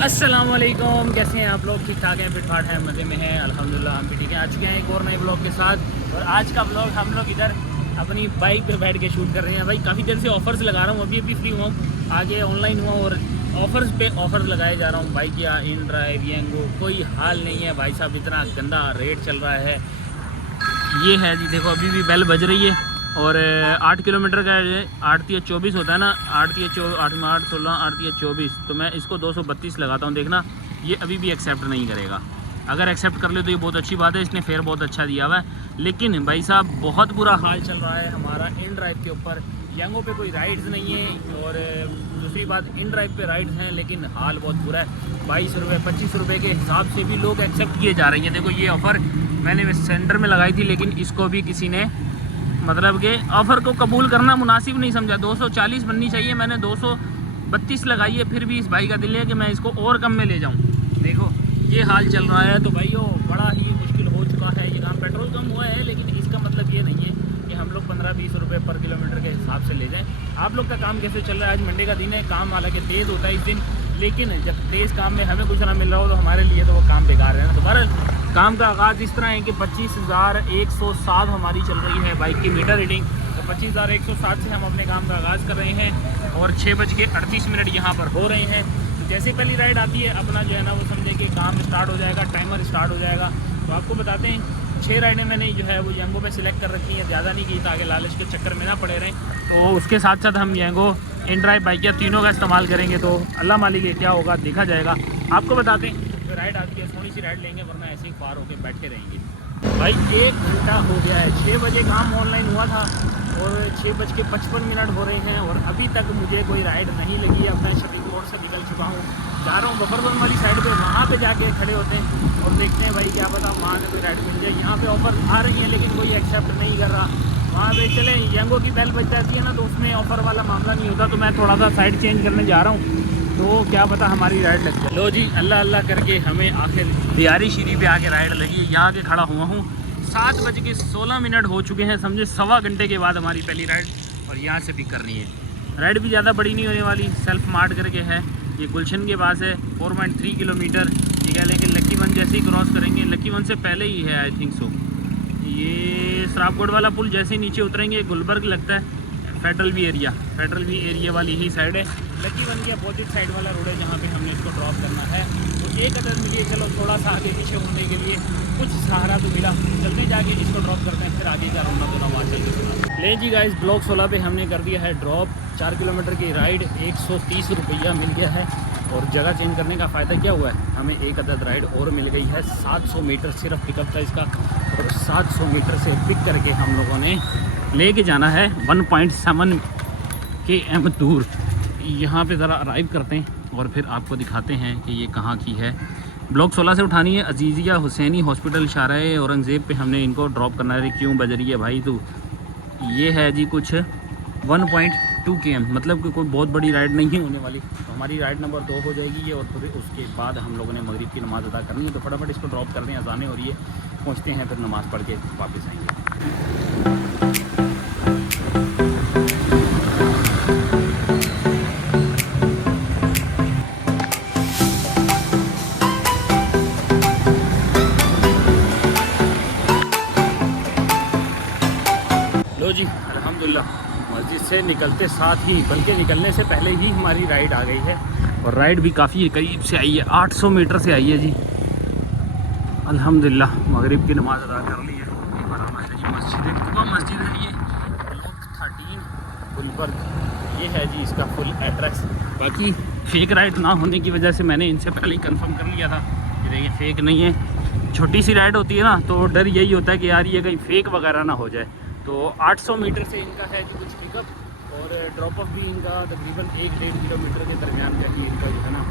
अस्सलामुअलैकुम, कैसे हैं आप लोग? ठीक ठाक हैं, फिट फाट हैं, मज़े में हैं, अल्हम्दुलिल्लाह हम भी ठीक हैं। आ चुके हैं एक और नए ब्लॉग के साथ। और आज का ब्लॉग हम लोग इधर अपनी बाइक पे बैठ के शूट कर रहे हैं। भाई काफ़ी देर से ऑफ़र्स लगा रहा हूँ, अभी फ्री हुआ हूँ, आगे ऑनलाइन हुआ और ऑफ़र्स पे ऑफ़र्स लगाए जा रहा हूँ। बाइक या इन ड्राइव येंगो कोई हाल नहीं है भाई साहब, इतना गंदा रेट चल रहा है। ये है जी, देखो अभी भी बेल बज रही है और 8 किलोमीटर का 8 या 24 होता है ना, 8 या 8 16 8 या 24, तो मैं इसको 232 लगाता हूँ। देखना ये अभी भी एक्सेप्ट नहीं करेगा। अगर एक्सेप्ट कर ले तो ये बहुत अच्छी बात है, इसने फेयर बहुत अच्छा दिया हुआ है। लेकिन भाई साहब बहुत बुरा हाल चल रहा है हमारा इन ड्राइव के ऊपर। येंगो पे कोई राइड्स नहीं है और दूसरी बात इन ड्राइव पे राइड्स हैं, लेकिन हाल बहुत बुरा है। 22 रुपये 25 रुपये के हिसाब से भी लोग एक्सेप्ट किए जा रहे हैं। देखो ये ऑफ़र मैंने सेंटर में लगाई थी, लेकिन इसको भी किसी ने मतलब कि ऑफ़र को कबूल करना मुनासिब नहीं समझा। 240 बननी चाहिए, मैंने 232 लगाई है। फिर भी इस भाई का दिल है कि मैं इसको और कम में ले जाऊं। देखो ये हाल चल रहा है, तो भाई बड़ा ही मुश्किल हो चुका है। ये काम पेट्रोल कम हुआ है, लेकिन इसका मतलब ये नहीं है कि हम लोग 15-20 रुपये पर किलोमीटर के हिसाब से ले जाएं। आप लोग का काम कैसे चल रहा है? आज मंडे का दिन है, काम हालांकि तेज़ होता है इस दिन, लेकिन जब तेज़ काम में हमें कुछ ना मिल रहा हो तो हमारे लिए तो वो काम बेकार है ना। दोबारा काम का आगाज़ इस तरह है कि 25,107 हमारी चल रही है बाइक की मीटर रीडिंग। तो 25,107 से हम अपने काम का आगाज़ कर रहे हैं और 6:38 यहाँ पर हो रहे हैं। तो जैसे पहली राइड आती है अपना जो है ना वो समझे कि काम स्टार्ट हो जाएगा, टाइमर स्टार्ट हो जाएगा। तो आपको बताते हैं 6 राइडें मैंने जो है वो येंगो पे सिलेक्ट कर रखी हैं, ज़्यादा नहीं की ताकि लालच के चक्कर में ना पड़े रहें। तो उसके साथ साथ हम येंगो इन ड्राइव बाइक या तीनों का इस्तेमाल करेंगे, तो अल्लाह मालिक है क्या होगा देखा जाएगा। आपको बताते हैं जो राइड आती है थोड़ी सी राइड लेंगे, वरना ऐसे ही पार होकर बैठे रहेंगे। भाई 1 घंटा हो गया है, 6 बजे काम ऑनलाइन हुआ था और 6:55 हो रहे हैं और अभी तक मुझे कोई राइड नहीं लगी है। अब मैं शॉपिंग रोड से निकल चुका हूँ, जा रहा हूँ बफरवन वाली साइड पे, वहाँ पे जाके खड़े होते हैं और देखते हैं भाई क्या पता वहाँ से कोई राइड मिल जाए। यहाँ पे ऑफ़र आ रही है लेकिन कोई एक्सेप्ट नहीं कर रहा। वहाँ पे चले येंगो की बेल बज जाती है ना, तो उसमें ऑफ़र वाला मामला नहीं होता। तो मैं थोड़ा सा साइड चेंज करने जा रहा हूँ, तो क्या पता हमारी राइड लग जाए। लो जी, अल्लाह अल्लाह करके हमें आखिर बिहारी शीरी पे आके राइड लगी। यहाँ के खड़ा हुआ हूँ, 7:16 हो चुके हैं, समझे सवा घंटे के बाद हमारी पहली राइड और यहाँ से पिक करनी है। राइड भी ज़्यादा बड़ी नहीं होने वाली, सेल्फ मार्ट करके है, ये गुलशन के पास है, 4.3 किलोमीटर। ये कह लें कि लक्की वन जैसे ही क्रॉस करेंगे, लक्की वन से पहले ही है आई थिंक सो। ये सराफकोट वाला पुल जैसे ही नीचे उतरेंगे गुलबर्ग लगता है, फेडरल भी एरिया वाली ही साइड है। लक्की वन के अपोजिट साइड वाला रोड है जहाँ पे हमने इसको ड्रॉप करना है। तो एक अदर मिलिए, चलो थोड़ा सा आगे पीछे होने के लिए कुछ सहारा तो मिला। चलते जाके इसको ड्रॉप करते हैं, फिर आगे का रोना तो वहाँ चल के ले जी गाइस। ब्लॉक 16 पे हमने कर दिया है ड्रॉप। 4 किलोमीटर की राइड 130 रुपया मिल गया है। और जगह चेंज करने का फ़ायदा क्या हुआ है, हमें एक अदद राइड और मिल गई है। 700 मीटर सिर्फ पिकअप था इसका, और 700 मीटर से पिक करके हम लोगों ने लेके जाना है 1.7 km दूर। यहाँ पे ज़रा अराइव करते हैं और फिर आपको दिखाते हैं कि ये कहाँ की है। ब्लॉक 16 से उठानी है, अजीज़िया हुसैनी हॉस्पिटल शाहराए औरंगज़ेब पे हमने इनको ड्रॉप करना है। क्यों बज रही है भाई? तो ये है जी कुछ 1.2 km, मतलब कि कोई बहुत बड़ी राइड नहीं होने वाली। तो हमारी राइड नंबर 2 हो जाएगी ये, और फिर उसके बाद हम लोगों ने मगरिब की नमाज़ अदा करनी है। तो फटाफट इसको ड्रॉप कर दें, अज़ानें हो रही है, पहुँचते हैं, फिर नमाज़ पढ़ के वापस आएंगे। लो जी, अल्हम्दुलिल्लाह मस्जिद से निकलते साथ ही, बल्कि निकलने से पहले ही हमारी राइड आ गई है। और राइड भी काफ़ी करीब से आई है, 800 मीटर से आई है जी। अल्हम्दुलिल्लाह मगरिब की नमाज़ अदा कर ली है। मस्जिद है ये, ब्लॉक 13 गुलबर्ग, ये है जी इसका फुल एड्रेस। बाकी फेक राइड ना होने की वजह से मैंने इनसे पहले ही कंफर्म कर लिया था। ये देखिए फेक नहीं है। छोटी सी राइड होती है ना, तो डर यही होता है कि यार ये कहीं फेक वगैरह ना हो जाए। तो 800 मीटर से इनका है जी कुछ पिकअप, और ड्रॉप ऑफ भी इनका तकरीबन 1-1.5 किलोमीटर के दरमियान का ही इनका जो है ना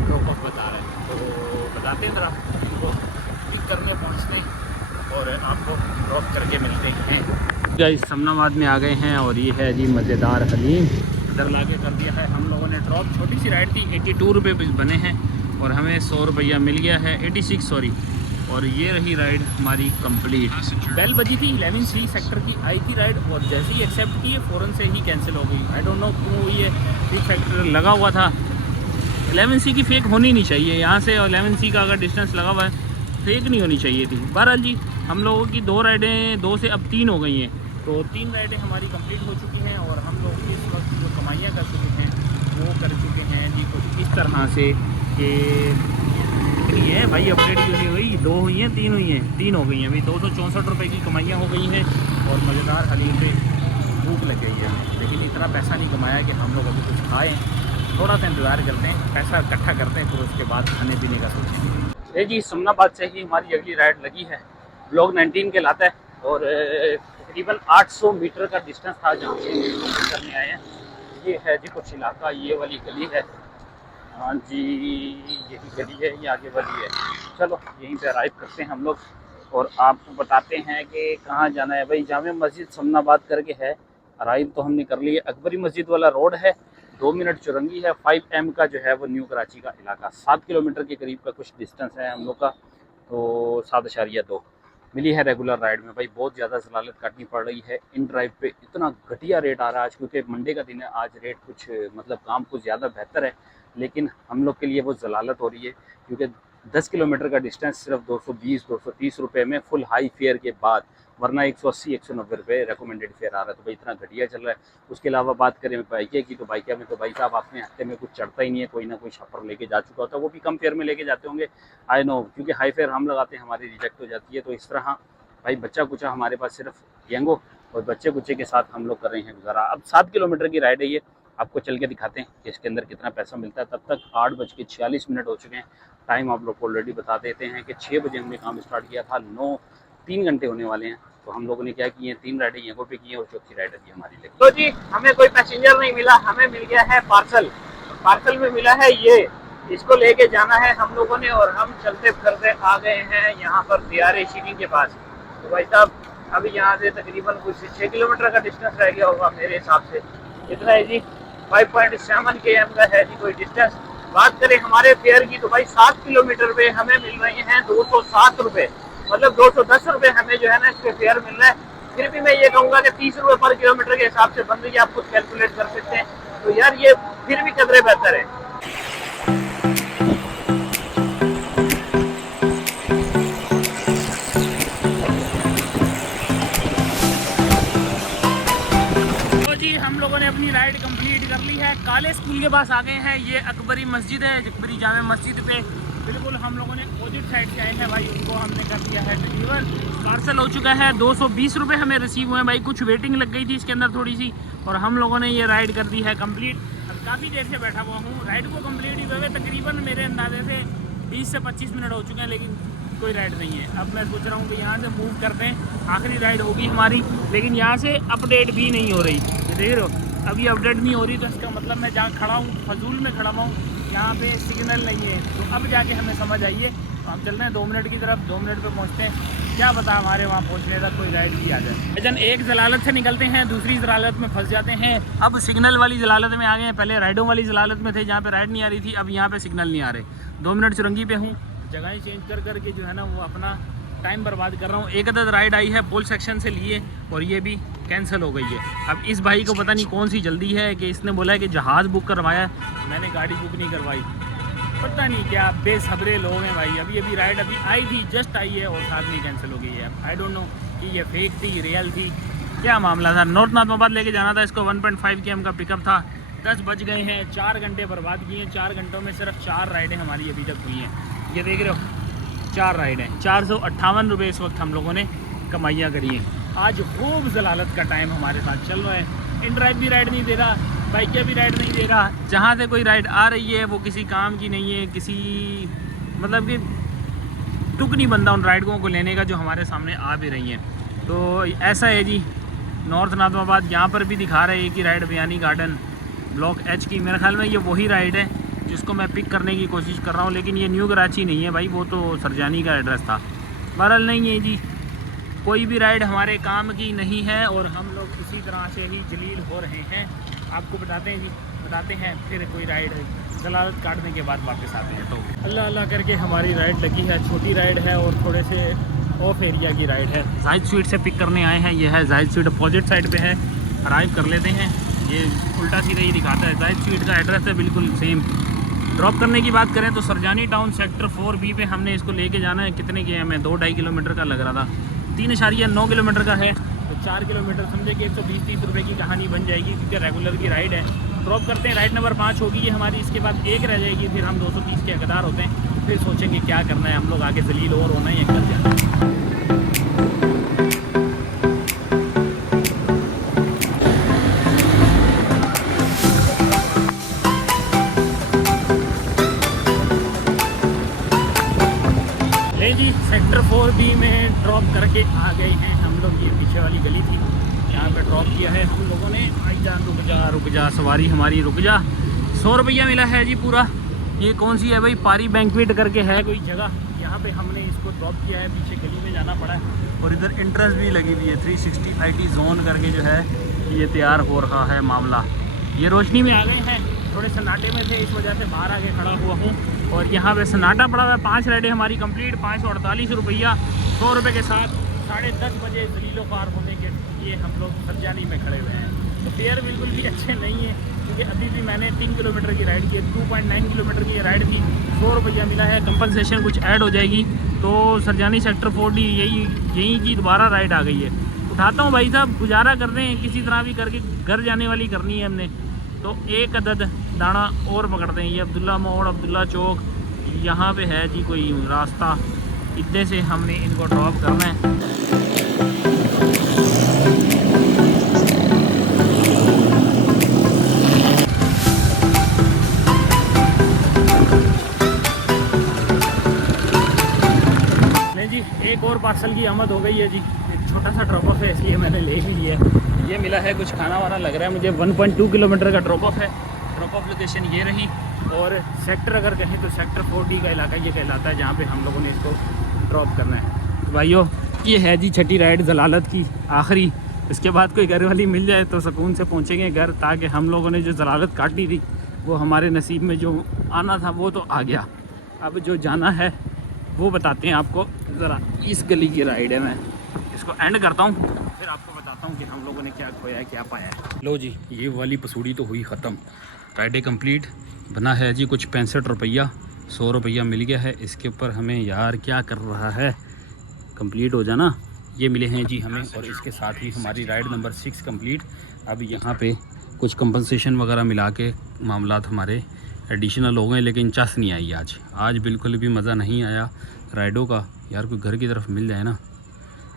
ड्रॉप ऑफ बता रहे हैं। तो बताते हैं ज़रा इनको पिक करने पहुँचते और आपको ड्रॉप करके मिलते हैं। गाइस समनाबाद में आ गए हैं और ये है जी मज़ेदार हलीम, इधर ला के कर दिया है हम लोगों ने ड्रॉप। छोटी सी राइड थी, 82 रुपये बने हैं और हमें 100 रुपया मिल गया है, 86 सॉरी। और ये रही राइड हमारी कंप्लीट। बेल बजी थी, 11C सेक्टर की आई थी राइड, और जैसे ही एक्सेप्ट की फ़ौरन से ही कैंसिल हो गई। आई डोंट नो क्यों हुई है, पिक फैक्टर लगा हुआ था 11C की फेक होनी नहीं चाहिए यहाँ से, और 11C का अगर डिस्टेंस लगा हुआ है फेक नहीं होनी चाहिए थी। बहरहाल जी हम लोगों की 2 राइडें 2 से अब 3 हो गई हैं, तो 3 राइडें हमारी कंप्लीट हो चुकी हैं और हम लोग इस वक्त जो कमाइयाँ कर चुके हैं वो कर चुके हैं जी कुछ इस तरह से कि कितनी है भाई अपडेट क्यों नहीं हुई, 2 हुई हैं 3 हुई हैं, 3 हो गई हैं अभी। 264 रुपये की कमाइयाँ हो गई हैं और मज़ेदार हलीम पे भूख लग गई है, लेकिन इतना पैसा नहीं कमाया कि हम लोग अभी कुछ खाएँ। थोड़ा सा इंतज़ार करते हैं, पैसा इकट्ठा करते हैं, फिर उसके बाद खाने पीने का सोचेंगे। ये जी समनाबाद से ही हमारी अगली राइड लगी है, ब्लॉक 19 के लाता है और तकरीबन 800 मीटर का डिस्टेंस था जहाँ से करने आए हैं। ये है जी कुछ इलाका, ये वाली गली है, हाँ जी यही गली है, ये आगे वाली है। चलो यहीं पे अराइव करते हैं हम लोग और आपको बताते हैं कि कहाँ जाना है। भाई जामे मस्जिद समनाबाद करके है, अराइव तो हमने कर ली है। अकबरी मस्जिद वाला रोड है, 2 मिनट चुरंगी है। 5M का जो है वो न्यू कराची का इलाका, 7 किलोमीटर के करीब का कुछ डिस्टेंस है हम लोग का, तो 7.2 मिली है रेगुलर राइड में। भाई बहुत ज़्यादा जलालत काटनी पड़ रही है इन ड्राइव पे, इतना घटिया रेट आ रहा है आज, क्योंकि मंडे का दिन है। आज रेट कुछ मतलब काम कुछ ज़्यादा बेहतर है, लेकिन हम लोग के लिए वो जलालत हो रही है क्योंकि 10 किलोमीटर का डिस्टेंस सिर्फ 220-230 रुपये में फुल हाई फेयर के बाद, वरना 180-190 रुपये रिकमेंडेड फेयर आ रहा है। तो भाई इतना घटिया चल रहा है। उसके अलावा बात करें बाइकिया की, तो बाइकिया में तो भाई साहब अपने हफ्ते में कुछ चढ़ता ही नहीं है, कोई ना कोई शॉपर लेके जा चुका होता है, वो भी कम फेयर में लेके जाते होंगे आई नो, क्योंकि हाई फेयर हम लगाते हैं हमारी रिजेक्ट हो जाती है। तो इस तरह भाई बच्चा कुचा हमारे पास सिर्फ यंगो और बच्चे कुचे के साथ हम लोग कर रहे हैं गुजारा। अब 7 किलोमीटर की राइड है ये, आपको चल के दिखाते हैं कि इसके अंदर कितना पैसा मिलता है। तब तक 8:46 हो चुके हैं। टाइम आप लोग को ऑलरेडी बता देते हैं कि 6 बजे हमने काम स्टार्ट किया था, 3 घंटे होने वाले हैं। तो हम लोगों ने क्या किए, 3 राइडें यहाँ पे की हैं और चौथी राइड अभी हमारी लगी। तो जी हमें कोई पैसेंजर नहीं मिला, हमें मिल गया है पार्सल। पार्सल में मिला है ये, इसको लेके जाना है हम लोगों ने और हम चलते फिरते आ गए हैं यहाँ पर दियारे शिरी के पास। तो भाई साहब अभी यहाँ से तकरीबन कुछ 6 किलोमीटर का डिस्टेंस रह गया होगा मेरे हिसाब से, इतना है जी। 5.7 km का है जी कोई डिस्टेंस। बात करें हमारे फेयर की तो भाई 7 किलोमीटर पे हमें मिल रहे हैं 207 रुपये, मतलब 210 रुपये हमें जो है ना इसके फेयर मिल रहा है। फिर भी मैं ये कहूँगा कि 30 रुपये पर किलोमीटर के हिसाब से बन रही है, आप खुद कैलकुलेट कर सकते हैं। तो यार ये फिर भी कदरे बेहतर है। हम लोगों ने अपनी राइड कंप्लीट कर ली है, काले स्कूल के पास आ गए हैं। ये अकबरी मस्जिद है, अकबरी जामे मस्जिद पे बिल्कुल हम लोगों ने अपोजिट साइड से आए हैं भाई, उनको हमने कर दिया है डिलीवर। पार्सल हो चुका है, 220 रुपये हमें रिसीव हुए हैं भाई। कुछ वेटिंग लग गई थी इसके अंदर थोड़ी सी, और हम लोगों ने ये राइड कर दी है कंप्लीट। अब काफ़ी देर से बैठा हुआ हूँ, राइड को कंप्लीट हुए हुए तकरीबन मेरे अंदाजे से 20 से 25 मिनट हो चुके हैं, लेकिन कोई राइड नहीं है। अब मैं सोच रहा हूँ कि यहाँ से मूव करते हैं, आखिरी राइड होगी हमारी, लेकिन यहाँ से अपडेट भी नहीं हो रही। ये देख रहे हो अभी अपडेट नहीं हो रही, तो इसका मतलब मैं जहाँ खड़ा हूँ फजूल में खड़ा हुआ हूँ, यहाँ पे सिग्नल नहीं है। तो अब जाके हमें समझ आइए, तो हम चलते हैं 2 मिनट की तरफ। 2 मिनट पे पहुँचते हैं, क्या पता हमारे वहाँ पहुँचने तक कोई राइड भी आ जाए। जन एक जलालत से निकलते हैं दूसरी जलालत में फंस जाते हैं। अब सिग्नल वाली जलालत में आ गए हैं, पहले राइडों वाली जलालत में थे जहाँ पे राइड नहीं आ रही थी, अब यहाँ पे सिग्नल नहीं आ रहे। 2 मिनट चुरंगी पे हूँ, जगह चेंज कर करके जो है ना वो अपना टाइम बर्बाद कर रहा हूँ। एक अदद राइड आई है पोल सेक्शन से लिए और ये भी कैंसिल हो गई है। अब इस भाई को पता नहीं कौन सी जल्दी है कि इसने बोला है कि जहाज़ बुक करवाया है, मैंने गाड़ी बुक नहीं करवाई। पता नहीं क्या बेसब्रे लोग हैं भाई। अभी अभी राइड अभी आई थी, जस्ट आई है और साथ में कैंसिल हो गई है। आई डोंट नो कि ये फेक थी रियल थी, क्या मामला था। नॉर्थ नाज़माबाद लेके जाना था इसको, 1.5 km का पिकअप था। 10 बज गए हैं, 4 घंटे बर्बाद किए हैं। 4 घंटों में सिर्फ 4 राइडें हमारी अभी तक हुई हैं। ये देख रहे हो 4 राइडें, 458 रुपये इस वक्त हम लोगों ने कमाइयाँ करी हैं। आज खूब जलालत का टाइम हमारे साथ चल रहा है। इन ड्राइव भी राइड नहीं दे रहा, बाइकें भी राइड नहीं दे रहा। जहाँ से कोई राइड आ रही है वो किसी काम की नहीं है, किसी मतलब कि तुक नहीं बनता उन राइडों को लेने का जो हमारे सामने आ भी रही हैं। तो ऐसा है जी, नॉर्थ नाज़माबाद यहाँ पर भी दिखा रहे हैं कि राइड बयानी गार्डन ब्लॉक H की। मेरे ख्याल में ये वही राइड है जिसको मैं पिक करने की कोशिश कर रहा हूँ, लेकिन ये न्यू कराची नहीं है भाई, वो तो सरजानी का एड्रेस था। बहरहाल नहीं है जी, कोई भी राइड हमारे काम की नहीं है और हम लोग इसी तरह से ही जलील हो रहे हैं। आपको बताते हैं जी, बताते हैं फिर कोई राइड जलालत काटने के बाद वापस आते हैं। तो अल्लाह अल्लाह करके हमारी राइड लगी है, छोटी राइड है और थोड़े से ऑफ एरिया की राइड है। जाहिद स्वीट से पिक करने आए हैं, ये है जाहिद स्वीट, अपोजिट साइड पे है। अराइव कर लेते हैं, ये उल्टा सीधा ही दिखाता है। जाहिद स्वीट का एड्रेस है बिल्कुल सेम, ड्रॉप करने की बात करें तो सरजानी टाउन सेक्टर 4B पे हमने इसको लेके जाना है। कितने के हमें 2-2.5 किलोमीटर का लग रहा था, 3.9 किलोमीटर का है, तो 4 किलोमीटर समझे कि 120-130 रुपये की कहानी बन जाएगी, क्योंकि रेगुलर की राइड है। ड्रॉप करते हैं, राइड नंबर 5 होगी ये हमारी, इसके बाद एक रह जाएगी, फिर हम 230 के हकदार होते हैं। फिर सोचेंगे क्या करना है हम लोग, आगे जलील और होना है या कर जाना है। जी सेक्टर 4B में ड्रॉप करके आ गए हैं हम लोग। ये पीछे वाली गली थी, यहाँ पे ड्रॉप किया है हम लोगों ने। भाई जान रुक जा सवारी हमारी रुक जा। 100 रुपया मिला है जी पूरा। ये कौन सी है भाई, पारी बैंक्वेट करके है कोई जगह, यहाँ पे हमने इसको ड्रॉप किया है। पीछे गली में जाना पड़ा है और इधर एंट्रेंस भी लगी हुई है। 360 IT जोन करके जो है ये तैयार हो रहा है मामला। ये रोशनी में आ गए हैं, थोड़े सन्नाटे में थे, इस वजह से बाहर आके खड़ा हुआ हूँ। और यहाँ पे सन्नाटा पड़ा हुआ है। 5 राइडें हमारी कंप्लीट, 548 रुपया 100 रुपये के साथ। 10:30 बजे जलीलो पार होने के लिए हम लोग सरजानी में खड़े हुए हैं। तो फेयर बिल्कुल भी अच्छे नहीं है, क्योंकि अभी भी मैंने 3 किलोमीटर की राइड की है, 2.9 किलोमीटर की राइड थी। 100 रुपया मिला है, कंपनसेशन कुछ ऐड हो जाएगी। तो सरजानी सेक्टर 4D यहीं की दोबारा राइड आ गई है। उठाता हूँ भाई साहब, गुजारा कर रहे हैं किसी तरह भी करके, घर जाने वाली करनी है हमने। तो एक अदद दाना और पकड़ते हैं। ये अब्दुल्ला मोड़, अब्दुल्ला चौक, यहाँ पे है जी कोई रास्ता, इतने से हमने इनको ड्रॉप करना है। नहीं जी, एक और पार्सल की आमद हो गई है जी। एक छोटा सा ड्रॉप ऑफ है, इसलिए मैंने ले ही लिया है। ये मिला है कुछ खाना वाना लग रहा है मुझे। 1.2 किलोमीटर का ड्रॉप ऑफ है। ड्रॉप ऑफ लोकेशन ये रही। और सेक्टर अगर कहें तो सेक्टर 4D का इलाका ये कहलाता है, जहाँ पे हम लोगों ने इसको ड्रॉप करना है। तो भाइयों ये है जी छठी राइड जलालत की आखिरी। इसके बाद कोई घर वाली मिल जाए तो सुकून से पहुँचेंगे घर, ताकि हम लोगों ने जो जलालत काटी थी वो हमारे नसीब में जो आना था वो तो आ गया। अब जो जाना है वो बताते हैं आपको। ज़रा इस गली की राइड है, मैं इसको एंड करता हूँ, फिर आपको बताता हूँ कि हम लोगों ने क्या खोया है क्या पाया है। लो जी, ये वाली पसूड़ी तो हुई ख़त्म। राइडें कंप्लीट। बना है जी कुछ 65 रुपया, 100 रुपया मिल गया है। इसके ऊपर हमें यार क्या कर रहा है, कंप्लीट हो जाना। ये मिले हैं जी हमें, और इसके साथ ही हमारी राइड नंबर 6 कंप्लीट। अब यहाँ पे कुछ कंपनसेशन वगैरह मिला के मामलात हमारे एडिशनल हो गए, लेकिन चस नहीं आई आज बिल्कुल भी मज़ा नहीं आया राइडों का। यार कोई घर की तरफ मिल जाए ना।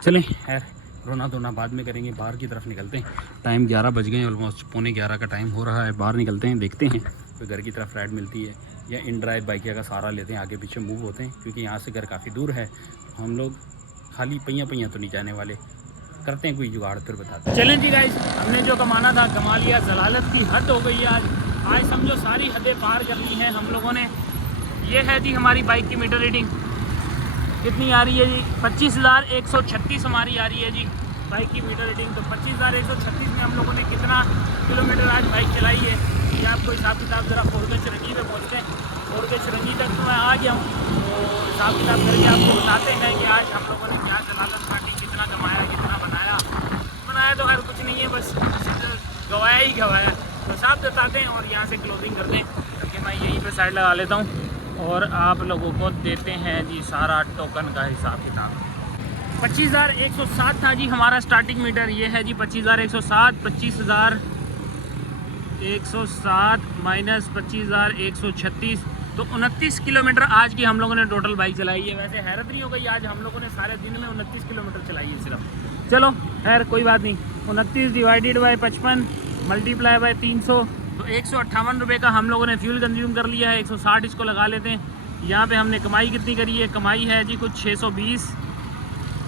चलें खैर, रोना धोना बाद में करेंगे, बाहर की तरफ निकलते हैं। टाइम 11 बज गए, ऑलमोस्ट 11:15 का टाइम हो रहा है। बाहर निकलते हैं, देखते हैं कोई घर की तरफ राइड मिलती है, या इन ड्राइव बाइकिया का सहारा लेते हैं, आगे पीछे मूव होते हैं, क्योंकि यहाँ से घर काफ़ी दूर है। हम लोग खाली पहिया तो नहीं जाने वाले, करते हैं कोई जुगाड़ फिर बताते हैं। चलें जी गाइस, हमने जो कमाना था कमा लिया। जलालत की हद हो गई है आज समझो सारी हदें पार कर ली हैं हम लोगों ने। ये है जी हमारी बाइक की मीटर रीडिंग, कितनी आ रही है जी, 25,136 हमारी आ रही है जी बाइक की मीटर रीडिंग। तो 25,136 में हम लोगों ने कितना किलोमीटर आज बाइक चलाई है, ये आपको हिसाब किताब ज़रा फोरगंज रंगी पे पहुँचते हैं। फोरगंज रंगी तक तो मैं आ गया हूँ, तो हिसाब किताब करके आपको बताते हैं कि आज हम लोगों ने क्या जलालत काटी, कितना कमाया, कितना बनाया तो खैर कुछ नहीं है, बस गवाया ही गवाया। तो साफ बताते हैं और यहाँ से क्लोजिंग करते हैं, क्योंकि मैं यहीं पे साइड लगा लेता हूँ और आप लोगों को देते हैं जी सारा टोकन का हिसाब किताब। 25,107 था जी हमारा स्टार्टिंग मीटर। ये है जी 25,107, 25,107 माइनस 25,136, तो 29 किलोमीटर आज की हम लोगों ने टोटल बाइक चलाई है। वैसे हैरत नहीं हो गई, आज हम लोगों ने सारे दिन में 29 किलोमीटर चलाई है सिर्फ। चलो खैर कोई बात नहीं, 29 डिवाइडेड बाई 55 मल्टीप्लाई बाई 300, तो 158 रुपये का हम लोगों ने फ्यूल कंज्यूम कर लिया है। 160 इसको लगा लेते हैं। यहाँ पे हमने कमाई कितनी करी है, कमाई है जी कुछ 620,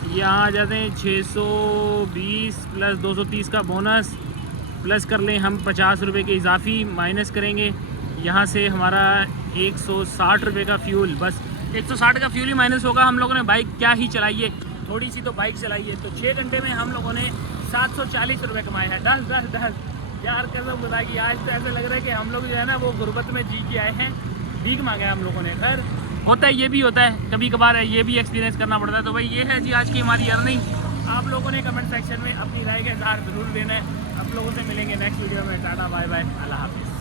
यहाँ आ जाते हैं 620 प्लस 230 का बोनस, प्लस कर लें हम 50 रुपये के इजाफी, माइनस करेंगे यहाँ से हमारा 160 रुपये का फ्यूल। बस 160 का फ्यूल ही माइनस होगा। हम लोगों ने बाइक क्या ही चलाई है, थोड़ी सी तो बाइक चलाई है। तो 6 घंटे में हम लोगों ने 740 रुपये कमाए हैं। 10 यार कैसा बताया कि आज तो ऐसा लग रहा है कि हम लोग जो है ना वो गुर्बत में जी के आए हैं, भीख मांगा है हम लोगों ने। खैर होता है, ये भी होता है, कभी कभार है, ये भी एक्सपीरियंस करना पड़ता है। तो भाई ये है जी आज की हमारी अर्निंग। आप लोगों ने कमेंट सेक्शन में अपनी राय का इज़हार ज़रूर देना है। आप लोगों से मिलेंगे नेक्स्ट वीडियो में। टाटा बाय बाय, अल्लाह हाफिज़।